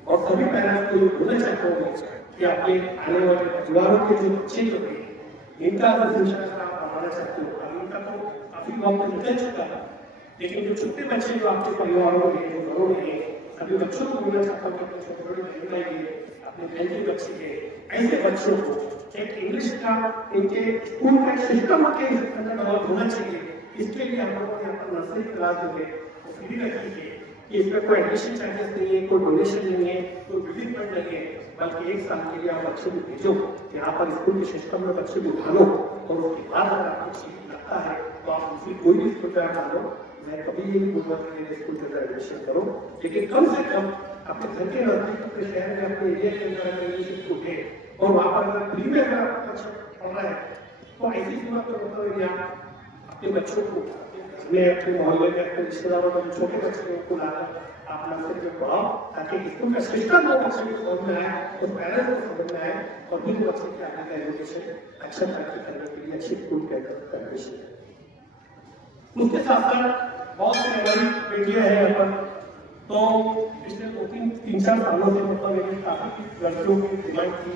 और सभी पेरेंट्स को ये बोलना चाहता हूँ कि आपके आने वाले परिवारों के जो बच्चे जो हैं इनका फ्यूचर आप बनाना चाहते हो, अभी इनका तो काफी वक्त निकल चुका है, लेकिन जो छोटे बच्चे जो आपके परिवारों में जो घरों में है, सभी बच्चों को बोलना चाहता हूँ कि अपने छोटे बड़े बहन भाई है, अपने बहन के बच्चे है, ऐसे बच्चों को एक इंग्लिश का इनके स्कूल का सिस्टम के अंदर डेवलप होना चाहिए। इसके लिए हम लोगों ने अपना नर्सरी क्लास जो है वो फ्री रखी है कि इसमें कोई एडमिशन चार्जेस नहीं है, कोई डोनेशन नहीं है, कोई बिल्डिंग फंड नहीं है, बल्कि 1 साल के लिए आप बच्चे को भेजो, यहाँ पर स्कूल के सिस्टम में बच्चे को ढालो और उसके बाद अगर आपको ठीक लगता है तो आप दूसरी कोई भी स्कूल तैयार कर लो। मैं कभी ये नहीं बोलूँगा कि मेरे स्कूल के अंदर एडमिशन करो, लेकिन कम से कम अपने घर के नजदीक, अपने शहर में, अपने एरिया के अंदर इंग्लिश स्कूल है और वहाँ पर अगर फ्री में अगर आपका बच्चा पढ़ रहा है तो ऐसी सीमा पर मतलब आप अपने बच्चों को अपने मोहल्ले में, अपने रिश्तेदारों में छोटे बच्चे को लाकर आप नर्सरी में पढ़ाओ, ताकि स्कूल का सिस्टम वो बच्चे को समझ में आए, तो पेरेंट्स को समझ में आए और फिर बच्चे के आगे का एजुकेशन अच्छा तरक्की करने के लिए अच्छी स्कूल के एडमिशन। उसके साथ साथ बहुत सी हमारी बेटियां हैं यहाँ पर, तो पिछले 2-3-4 सालों से मतलब मैंने काफी लड़कियों की डिमांड की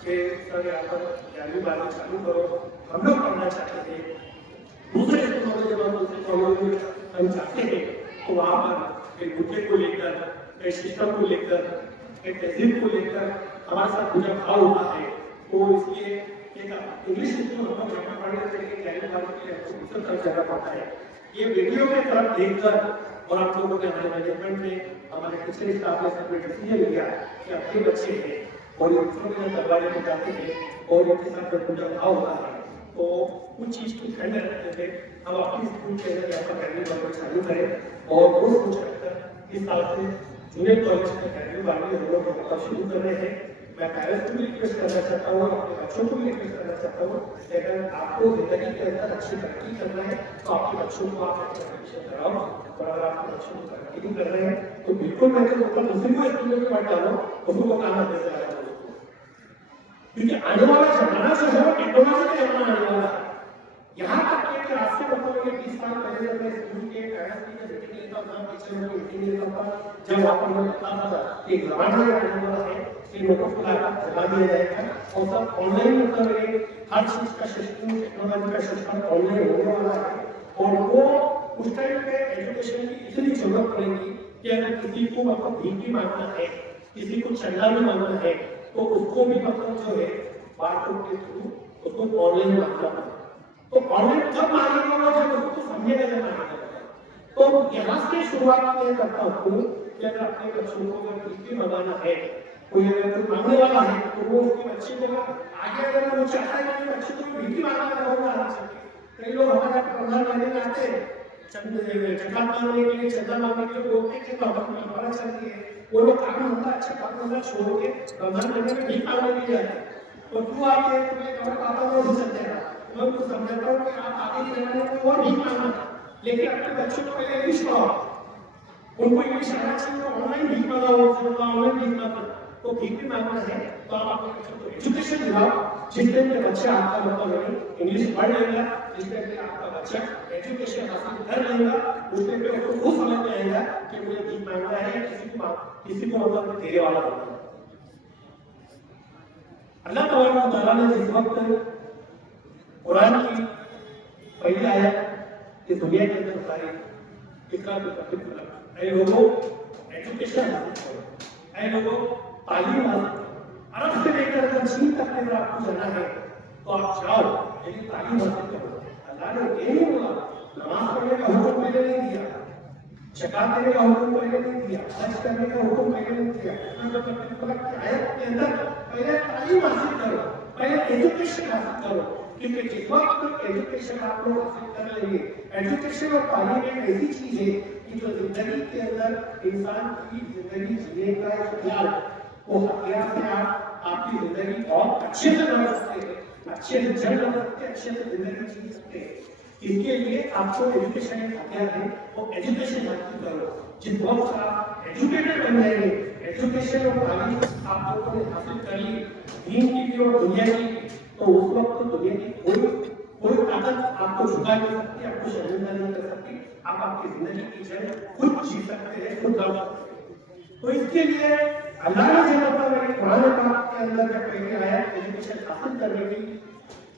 कि सर यहाँ पर 11वीं-12वीं चालू करो, हम लोग पढ़ना चाहते थे। दूसरे स्कूलों में जब हम दूसरे कॉलेज में हम जाते हैं तो वहाँ पर एक मुद्दे को लेकर, एक सिस्टम को लेकर, एक तहजीब को लेकर हमारे साथ मुझे भाव होता है, तो इसलिए एक इंग्लिश स्कूल हम लोग पढ़ने के लिए 11वीं-12वीं के लिए दूसरी तरफ जाना पड़ता है। ये वीडियो के तरफ देखकर और आप लोगों ने हमारे मैनेजमेंट में, हमारे टीचर स्टाफ ने सबने डिसीजन लिया कि अपने बच्चे हैं और ये दूसरों के दरबारे में जाते हैं और इनके साथ जब पूजा भाव होता है तो कुछ चीज को ध्यान रखते थे। हम अपने स्कूल के अंदर यहाँ पर 11वीं-12वीं चालू करें और वो सोच रखकर इस साल से जूनियर कॉलेज में कैटेगरी वाले हम लोग यहाँ पर शुरू कर रहे हैं। मैं पेरेंट्स को भी रिक्वेस्ट करना चाहता हूँ, अपने बच्चों को भी रिक्वेस्ट करना चाहता हूँ, अगर आपको जिंदगी के अंदर अच्छी तरक्की करना है तो आपके बच्चों को आप एडमिशन कराओ, और अगर आपके बच्चों को तरक्की नहीं कर रहे हैं तो बिल्कुल मैं तो दूसरी को स्कूल में मत डालो, उसको काम दे देना, क्योंकि आने वाला जमाना जो है वो टेक्नोलॉजी का जमाना आने वाला है। यहाँ तक कि आज से मतलब ये 20 साल पहले जब मैं स्कूल के पेरेंट्स की मीटिंग लेता था, टीचर में मीटिंग लेता था, जब आप लोगों ने बताया था कि जमाना आने वाला है कि लोगों को जमा दिया जाएगा और सब ऑनलाइन मतलब हर चीज का सिस्टम, टेक्नोलॉजी का सिस्टम ऑनलाइन होने वाला है। और वो उस टाइम पे एजुकेशन की इतनी जरूरत पड़ेगी कि अगर किसी को मतलब भीख भी मांगना है, किसी को चंदा भी मांगना है, तो उसको भी मतलब जो है बारकोड के थ्रू उसको ऑनलाइन मांगना पड़ेगा। तो ऑनलाइन जब मांगेगा जब उसको समझेगा, जब मांगेगा। तो यहाँ से शुरुआत मैं करता हूँ कि अगर अपने बच्चों को अगर भीख भी मंगाना है, कोई अगर मांगने वाला है तो वो उसके बच्चे को आगे अगर वो चाहता है कि बच्चे को भीख मांगना आना चाहिए। कई लोग हमारे प्रधान मांगने में आते हैं, चंदा मांगने के लिए, चंदा मांगने के लिए बोलते हैं कि हमारा चाहिए, वो लोग काम धंधा अच्छा काम धंधा छोड़ के प्रधान मांगने में भीख मांगने के लिए आते हैं। तो क्यों आते हैं? तुम्हें कमर पापा में हो सकते हैं, मैं उनको समझाता हूँ कि आप आगे की जमाने में और भीख मांगना, लेकिन अपने बच्चों को पहले इंग्लिश पढ़ाओ, उनको इंग्लिश आना चाहिए, ऑनलाइन भीख मांगाओ, ऑनलाइन भीख मांगना तो भीख भी मांगना है तो आप अपने बच्चों को एजुकेशन दिलाओ। जिस टाइम पे बच्चा आपका मतलब इंग्लिश पढ़ लेगा, जिस टाइम पे आपका बच्चा एजुकेशन हासिल कर लेगा, उस टाइम पे उसको खुद समझ में आएगा कि मुझे भीख मांगना है, किसी को मतलब देने वाला बनना है। अल्लाह तआला ने जिस वक्त कुरान की पहली आयत इस दुनिया के अंदर उतारी, ऐ लोगों एजुकेशन हासिल करो, ऐ लोगों तालीम हासिल करो, अरब से लेकर चीन तक अगर आपको जाना है तो आप जाओ, लेकिन तालीम हासिल करो। अल्लाह ने ये नहीं बोला नमाज पढ़ने का हुक्म पहले नहीं दिया, ज़कात देने का हुक्म पहले नहीं दिया, हज करने का हुक्म पहले नहीं दिया। आयत के अंदर पहले तालीम हासिल करो, पहले एजुकेशन हासिल करो, क्योंकि जिस वक्त एजुकेशन आप लोग हासिल कर लेंगे, एजुकेशन और तालीम एक ऐसी चीज है कि जो जिंदगी के अंदर इंसान की जिंदगी जीने का ख्याल वो हथियार से आप आपकी जिंदगी और अच्छे से बना सकते हैं, अच्छे से चल सकते हैं, अच्छे से जिंदगी जी सकते हैं। इसके लिए आपको एजुकेशन एक हथियार है, वो एजुकेशन हासिल करो। जिस वक्त आप एजुकेटेड बन जाएंगे, एजुकेशन और तालीम आप लोगों ने हासिल कर ली दीन की भी और दुनिया की भी, तो उस वक्त दुनिया की कोई ताकत आपको झुका नहीं सकती, आपको शर्मिंदा नहीं कर सकती, आप आपकी जिंदगी की जंग खुद जी सकते हैं, खुद लड़ सकते हैं। तो इसके लिए अल्लाह ने जो मतलब कुरान पाक के अंदर जब पहले आया एजुकेशन हासिल करने की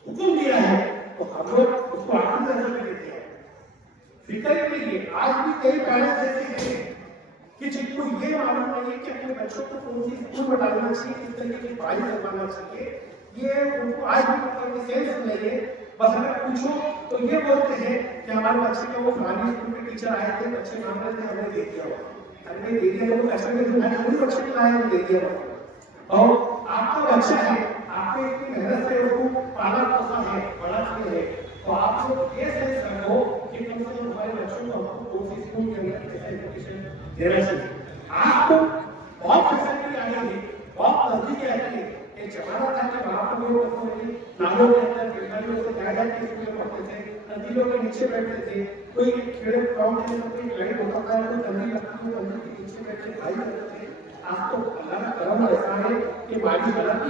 हुक्म दिया है, तो हम लोग उसको आखिरी नजर में देते हैं। फिक्र के लिए आज भी कई पेरेंट्स ऐसे हैं कि जिनको ये मालूम नहीं है कि अपने बच्चों को कौन सी स्कूल में डालना चाहिए, किस तरीके की पढ़ाई करवाना चाहिए, ये उनको आज भी मतलब सेंस नहीं है। बस अगर पूछो तो ये बोलते हैं कि हमारे बच्चे के वो फलानी स्कूल के टीचर आए थे, बच्चे मांग रहे थे, हमने दे दिया, हमने दे दिया, तो पैसा नहीं दिया, हमने बच्चे को लाया, दे दिया। और आपका बच्चा है, आपने इतनी मेहनत से उसको पाला पोसा है, बड़ा किया है, तो आप लोग ये सेंस रखो कि कम से कम हमारे बच्चों को हमको कौन सी स्कूल के अंदर कैसा एजुकेशन देना चाहिए। आपको बहुत फैसिलिटी आ गई है, बहुत नजदीक आ गई है। एक जमाना था कि वहां पर लोग नालों के अंदर बिल्डिंगों से ज्यादा के स्कूल में पढ़ते थे, नदियों के नीचे बैठते थे, कोई खेड़े गांव के अंदर कोई गाइड होता था, कोई नदी लगती है, नदी के नीचे बैठ के भाई करते थे। आज तो अल्लाह का करम ऐसा है कि माली हालत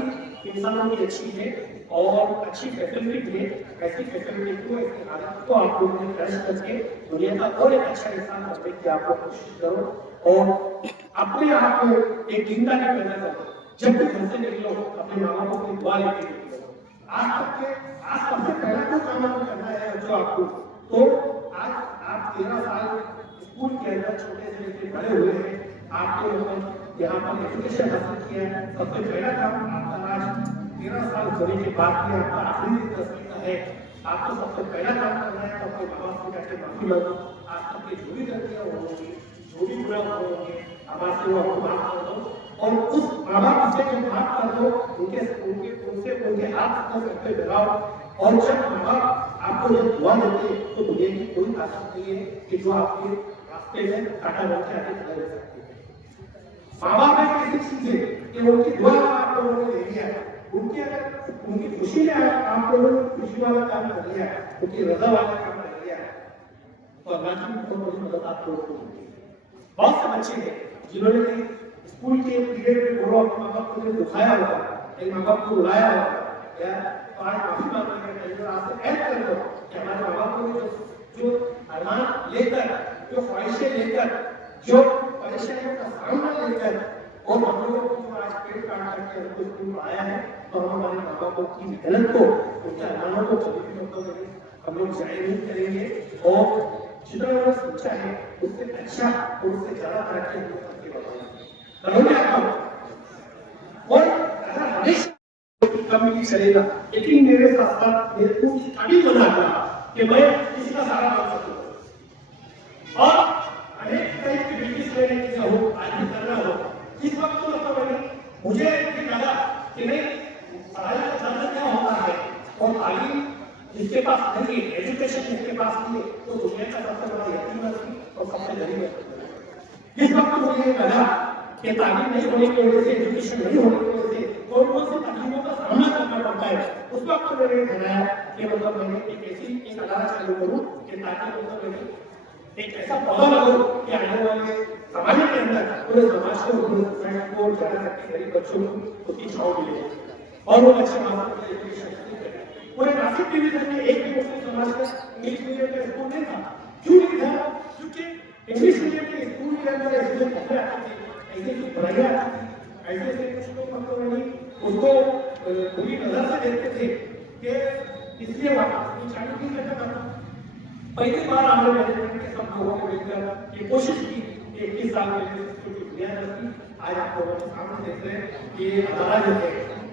इंसानों की अच्छी है और अच्छी फैसिलिटी है। ऐसी फैसिलिटी को, ऐसी हालत को आप लोगों ने क्रश करके दुनिया का और एक अच्छा इंसान बनने की आप लोग कोशिश करो और अपने आप को एक दीनदारी पैदा करो। जब भी घर से निकलो अपने माँ बापों की दुआ लेके निकलो। आज सबसे पहला जो काम आपको करना है जो आपको, तो आज आप 13 साल स्कूल के अंदर छोटे से लेकर बड़े हुए हैं, आपने मतलब यहाँ पर एजुकेशन हासिल किया है। सबसे पहला काम आपका आज 13 साल होने के बाद में आपका आखिरी 10वीं का है, आपको सबसे पहला काम करना है तो अपने माँ बाप से जाके माफी मांगो। आप सबके जो भी गलतियां होंगी, जो भी गुनाह होंगे, हमारे से वो आपको माफ कर दो और उस माँ बाप से जो माफ कर दो उनके हाथ को करते लगाओ। और जब माँ बाप आपको जब दुआ देते तो दुनिया की कोई ताकत नहीं है कि जो आपके रास्ते में काटा बन के आगे खड़ा रह सकती है। माँ बाप एक ऐसी चीज है कि उनकी दुआ आप लोगों ने ले लिया है, उनकी अगर उनकी खुशी में आप लोगों ने खुशी वाला काम कर लिया है, उनकी रजा वाला काम कर लिया है, तो अल्लाह की बहुत बड़ी मदद आप लोगों को होगी। बहुत से बच्चे हैं जिन्होंने स्कूल के पीरियड में पूरा अपने माँ बाप को दुखाया होगा, एक माँ बाप को रुलाया होगा, या तो आज माफी मांगने आपसे हेल्प कर दो कि हमारे माँ बाप को जो अरमान लेकर, जो ख्वाहिशें लेकर, जो परेशानियों का सामना लेकर और हम लोगों को जो आज पेट काट करके हमको स्कूल में आया है, तो हम हमारे माँ बापों की मेहनत को, उनके अरमानों को कभी भी मतलब हम लोग जारी नहीं करेंगे और जितना उन्होंने सोचा है उससे अच्छा और उससे ज्यादा तरक्की हम लोग करके बताएंगे और अगर हमेशा कम नहीं चलेगा, लेकिन मेरे साथ साथ मेरे को काबिल बनाता कि मैं इसका सहारा बन सकूं और अनेक तरह की बिजनेस लेने की हो, आगे करना हो। इस वक्त तो मतलब मुझे ये लगा कि नहीं, पढ़ाई का ज्यादा क्या होता है और तालीम जिसके पास नहीं है, एजुकेशन जिसके पास नहीं है, तो दुनिया का सबसे बड़ा यतीम और सबसे गरीब है। इस वक्त मुझे लगा कि तालीम नहीं होने की वजह से, एजुकेशन नहीं होने की वजह से कौन सी तकलीफों का सामना करना पड़ता है। उस वक्त मैंने बनाया कि मतलब मैंने एक ऐसी एक अदारा चालू करूं कि ताकि मतलब मैंने एक ऐसा पौधा लगाऊं कि आने वाले समाज के अंदर पूरे समाज को, पूरे सोसाइटी को, ज्यादा करके गरीब बच्चों को उसकी छांव मिले और वो बच्चे मात्र एजुकेशन पूरे नासिक डिवीजन में एक भी मुस्लिम समाज का इंग्लिश मीडियम का स्कूल नहीं था। क्यों नहीं था? क्योंकि इंग्लिश मीडियम के स्कूल के अंदर ऐसे पढ़ाई आती थी, ऐसे पढ़ाई आती थी, ऐसे कुछ लोग मतलब नहीं उसको पूरी नजर से देखते थे कि इसलिए वापस चालू नहीं करना था। पहली बार हमने मैनेजमेंट के सब लोगों को मिलकर ये कोशिश की 21 साल पहले स्कूल की बुनियाद रखी। आज आप लोगों के सामने देख रहे हैं कि ये अदारा जो है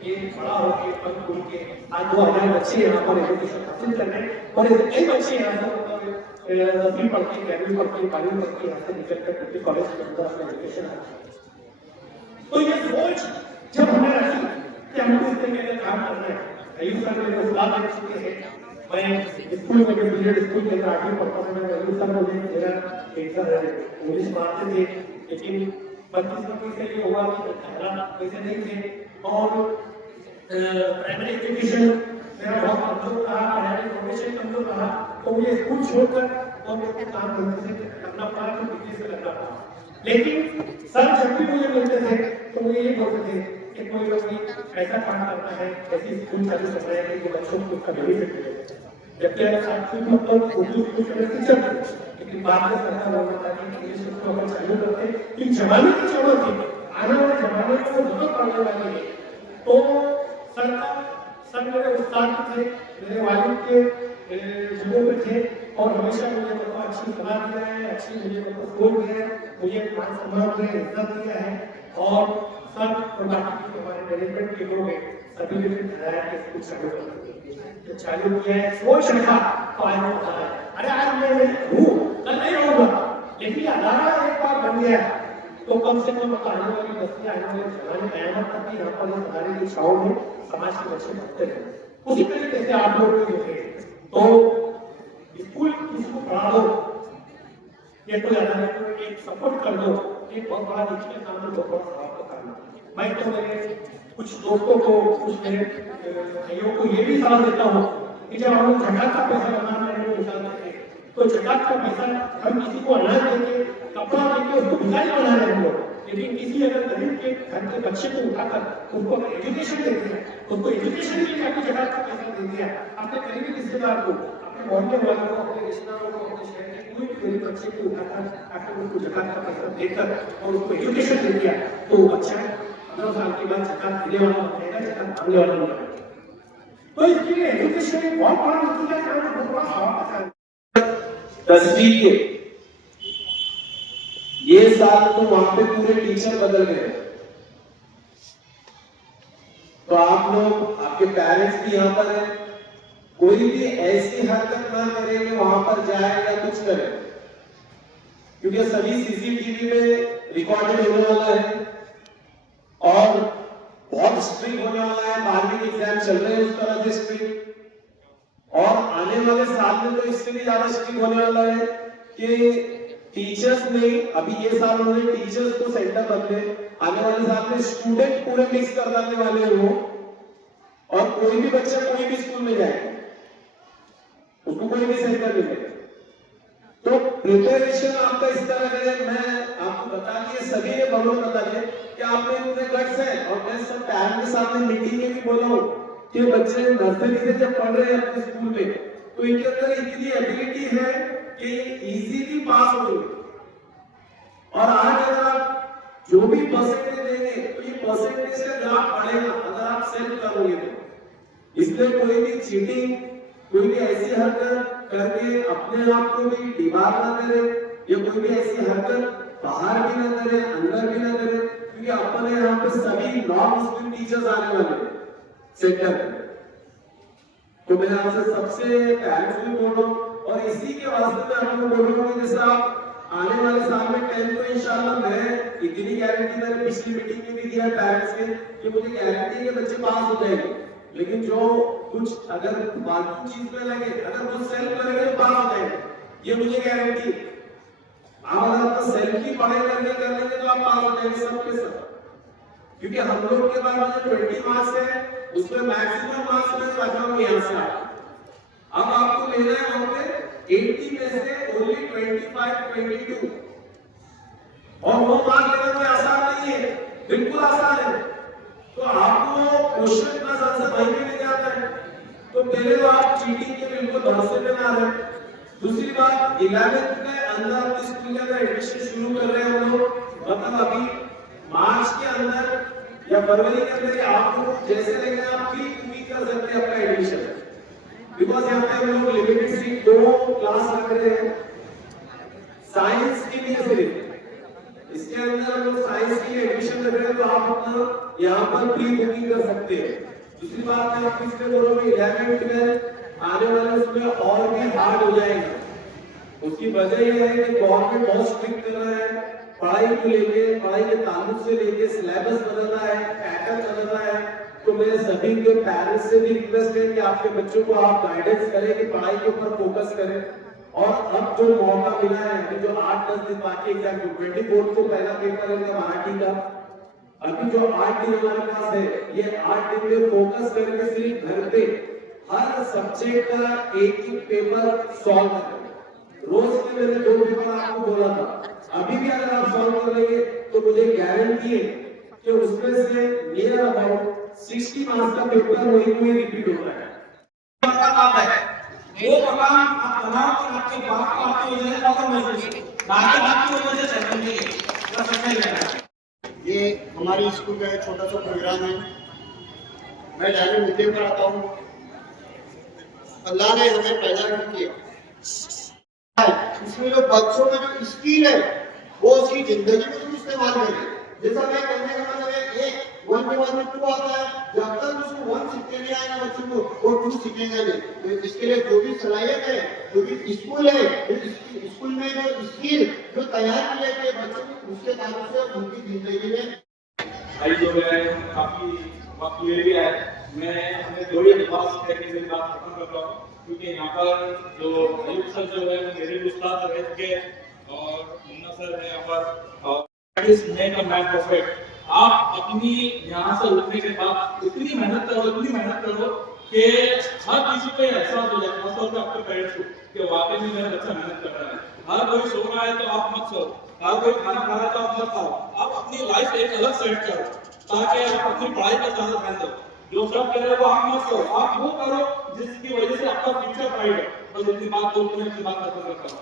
ये बड़ा होकर पल खुल के आज 2000 बच्चे यहाँ पर एजुकेशन हासिल कर रहे हैं और कई बच्चे यहाँ से मतलब 10वीं पढ़ के, 11वीं पढ़ के, 12वीं पढ़ के यहाँ से निकल कर किसी कॉलेज के अंदर अपना एजुकेशन हासिल। तो ये सोच जब हमने रखी कि हमको इस तरीके का काम करना है, अयूब सर मेरे को सलाह दे चुके हैं। मैं स्कूल में जब बीएड स्कूल के अंदर 8वीं पढ़ता था, मैं अयूब सर मुझे मेरा इंग्लिश मारते थे, लेकिन बदकिस्मती से ये हुआ कि हालात वैसे नहीं थे और प्राइमरी एजुकेशन मेरा बहुत कमजोर रहा, पढ़ाई इन्फॉर्मेशन कमजोर रहा, तो मुझे स्कूल छोड़कर और मेरे को काम करने से करना पड़ा, तो बिजनेस से करना पड़ा। लेकिन सर जब भी मुझे मिलते थे तो मुझे ये बोलते थे कि कोई लोग ऐसा काम करना है, ऐसी स्कूल चालू कर रहे हैं कि बच्चों को उसका बेनिफिट मिले। जबकि अगर मतलब उर्दू स्कूल के टीचर थे, लेकिन बाद में सरकार बोलता था कि इंग्लिश स्कूल अगर चालू करते इन जमाने की जरूरत थी, आने वाले जमाने को जरूरत पड़ने वाली है, तो सर मेरे उस्ताद थे, मेरे वालिद के जुड़े हुए थे और हमेशा मुझे मतलब अच्छी सलाह दिया है, अच्छी मुझे मतलब सोच दिया है, मुझे मान सम्मान दिया है, इज्जत दिया है और सर और बाकी जो हमारे मैनेजमेंट के लोग हैं सभी ने बताया कि इसको चालू कर, तो चालू किया है, सोच रखा तो आज होता है। अरे आज मैं हूँ, कल नहीं होगा, लेकिन ये अदारा एक बार बन गया तो कम से कम आने वाली बस्तियां, आने वाले जमाने कयामत तक यहाँ पर इस अदारे की छाव में समाज के बच्चे पढ़ते हैं। उसी तरीके से आप लोग जो है तो स्कूल किसको पढ़ा दो, ये कोई अदारे को एक सपोर्ट कर दो, एक बहुत बड़ा निचले काम में बहुत बड़ा सवाल का करना। मैं तो मेरे कुछ दोस्तों को, कुछ मेरे भाइयों को ये भी सलाह देता हूँ कि जब हम लोग ज़कात का पैसा बनाना है निकालते हैं तो ज़कात का पैसा हम किसी को अनाज देके, कपड़ा देके उसको भिखारी बना रहे हैं लोग, लेकिन किसी अगर गरीब के घर के बच्चे को उठाकर उनको अगर एजुकेशन देते हैं, उसको एजुकेशन के लिए आपकी ज़कात का पैसा दे दिया, अपने करीबी रिश्तेदार को, अपने मोहल्ले वालों को, अपने रिश्तेदारों को, अपने शहर के कोई भी गरीब बच्चे को उठाकर आकर उनको ज़कात का पैसा देकर और उसको एजुकेशन दे दिया, तो वो बच्चा 15 साल के बाद ज़कात देने वाला बनेगा, ज़कात मांगने वाला बनेगा। तो इसके लिए एजुकेशन एक बहुत बड़ा नतीजा काम है, बहुत बड़ा सवाल है। 10वीं के ये साल तो वहां पे पूरे टीचर बदल गए, तो आप लोग, आपके पेरेंट्स भी यहाँ पर हैं, कोई भी ऐसी हरकत ना करे कि वहां पर जाए या कुछ करे, क्योंकि सभी सीसीटीवी में रिकॉर्डेड होने वाला है और बहुत स्ट्रिक्ट होने वाला है। 12वीं के एग्जाम चल रहे हैं उस तरह से स्ट्रिक्ट, और आने वाले साल में तो इससे भी ज्यादा स्ट्रिक्ट होने वाला है कि टीचर्स में अभी ये साल उन्होंने टीचर्स को सेंटर बदले, आने वाले साल में स्टूडेंट पूरे मिक्स कर देने वाले हो और कोई भी बच्चा कोई भी स्कूल में जाए उसको कोई भी सेंटर मिले। तो प्रिपरेशन आपका इस तरह का है, मैं आपको बता दिए, सभी ने बड़ों बता दिए कि आप में इतने गट्स हैं। और मैं सब पेरेंट्स के सामने मीटिंग में भी बोला हूं कि बच्चे नर्सरी से जब पढ़ रहे हैं अपने स्कूल में तो इनके अंदर इतनी एबिलिटी है कि इजीली पास होंगे। और आज अगर आप जो भी परसेंटेज देंगे तो ये परसेंटेज से जवाब पड़ेगा अगर आप सेल्फ करोगे तो। इसलिए कोई भी चीटिंग, कोई भी ऐसी हरकत करके अपने आप को भी डिबार ना करे, या कोई भी ऐसी हरकत बाहर भी ना करे, अंदर भी ना करे, क्योंकि अपने यहाँ पे सभी नॉन मुस्लिम टीचर्स आने वाले सेक्टर में। तो मैं आपसे सबसे पेरेंट्स भी बोल रहा हूँ और इसी के वास्ते मैं आपको बोल रहा हूँ कि जैसे आप आने वाले साल में 10th को इंशाल्लाह, मैं इतनी गारंटी मैंने पिछली मीटिंग में भी दिया पेरेंट्स के कि मुझे गारंटी है कि बच्चे पास हो जाएंगे, लेकिन जो कुछ अगर फालतू चीज में लगे, अगर वो सेल्फ करेंगे तो पास हो जाएंगे, ये मुझे गारंटी है। आप अगर आपका सेल्फ की पढ़ाई करने कर लेंगे तो आप पास हो जाएंगे सब के सब। क्योंकि हम लोग के पास जो 20 मार्क्स है उसमें मैक्सिमम मार्क्स में रखा हूं यहाँ से। अब आपको लेना है वहां पे 80 में से ओनली 25, 22 और वो मार्क लेना कोई आसान नहीं है, बिल्कुल आसान है। तो आपको क्वेश्चन प्लस आंसर वही भी नहीं आता है, तो पहले तो आप चीटिंग के बिल्कुल भरोसे में ना रहे। दूसरी बात, 11th में अंदर अपने स्कूल का एडमिशन शुरू कर रहे हैं हम लोग, मतलब अभी मार्च के अंदर या फरवरी के अंदर आपको जैसे लगे आप प्री कर सकते हैं अपना एडमिशन। बिकॉज यहाँ पे हम लोग लिमिटेड सीट 2 क्लास रख रहे हैं साइंस के लिए सिर्फ। इसके अंदर हम लोग साइंस के लिए एडमिशन कर रहे हैं, तो आप अपना यहाँ पर प्री बुकिंग कर सकते हैं। दूसरी बात मैं आपको इसमें बोल रहा हूँ 11th में आने वाले उसमें और भी हार्ड हो जाएगा। उसकी वजह यह है कि गवर्नमेंट बहुत स्ट्रिक्ट कर रहा है पढ़ाई को लेके, पढ़ाई के ताल्लुक से लेके सिलेबस बदल रहा है, पैटर्न बदल रहा है। तो मेरे सभी के पेरेंट्स से भी रिक्वेस्ट है कि आपके बच्चों को आप गाइडेंस करें कि पढ़ाई के ऊपर फोकस करें। और अब जो मौका मिला है, अभी जो 8-10 दिन बाकी एग्जाम 24 को पहला पेपर है मराठी का, अभी जो 8 दिन हमारे पास है, ये 8 दिन में फोकस करके सिर्फ घर पे हर सब्जेक्ट का एक पेपर सॉल्व करें। रोज के मैंने 2 पेपर आपको बोला था, अभी भी अगर आप सॉल्व कर लेंगे तो मुझे गारंटी है कि उसमें से नियर अबाउट 60 मार्क्स का पेपर वही रिपीट होता है। वो मकाम आप बनाओ कि आपके बाप को आपकी वजह से खत्म महसूस हो, बाकी बात की वजह से चलेंगे। ये हमारी स्कूल का एक छोटा सा प्रोग्राम है। मैं डायरेक्ट मुद्दे पर आता हूँ। अल्लाह ने हमें पैदा किया, इसमें जो बच्चों में जो स्किल है वो उसकी जिंदगी में तुम इस्तेमाल करें। जैसा मैं कहने का मतलब है, एक 1 के बाद में 2 आता है, जब तक उसको 1 सीखने नहीं आएगा बच्चों को वो 2 सीखेंगे नहीं। तो इसके लिए जो भी सलाहियत है, जो भी स्कूल है, स्कूल में जो स्किल जो तैयार किए गए बच्चों को, उसके ताल्लुक से उनकी जिंदगी में भाई जो है काफी वक्त ले भी है। मैं अपने 2 ही अल्फाज कहकर मेरी बात खत्म कर रहा हूँ, क्योंकि यहाँ पर जो अयूब सर जो है मेरे उस्ताद रह चुके और मुन्ना सर है यहाँ पर। Make a man perfect. आप अपनी यहाँ से उठने के बाद इतनी मेहनत करो कि हर किसी को एहसास हो जाए, खासतौर पर आपके पेरेंट्स को, कि वाकई में मेरा बच्चा मेहनत कर रहा है। हर कोई सो रहा है तो आप मत सो, हर कोई खाना खा रहा है तो आप मत खाओ। आप अपनी लाइफ एक अलग सेट करो ताकि आप अपनी पढ़ाई पर ज्यादा ध्यान दो। जो सब कर रहे हो आप मत करो, आप वो करो जिसकी वजह से आपका फ्यूचर ब्राइट है। बस इतनी बात बोल के मैं अपनी बात खत्म करता हूँ।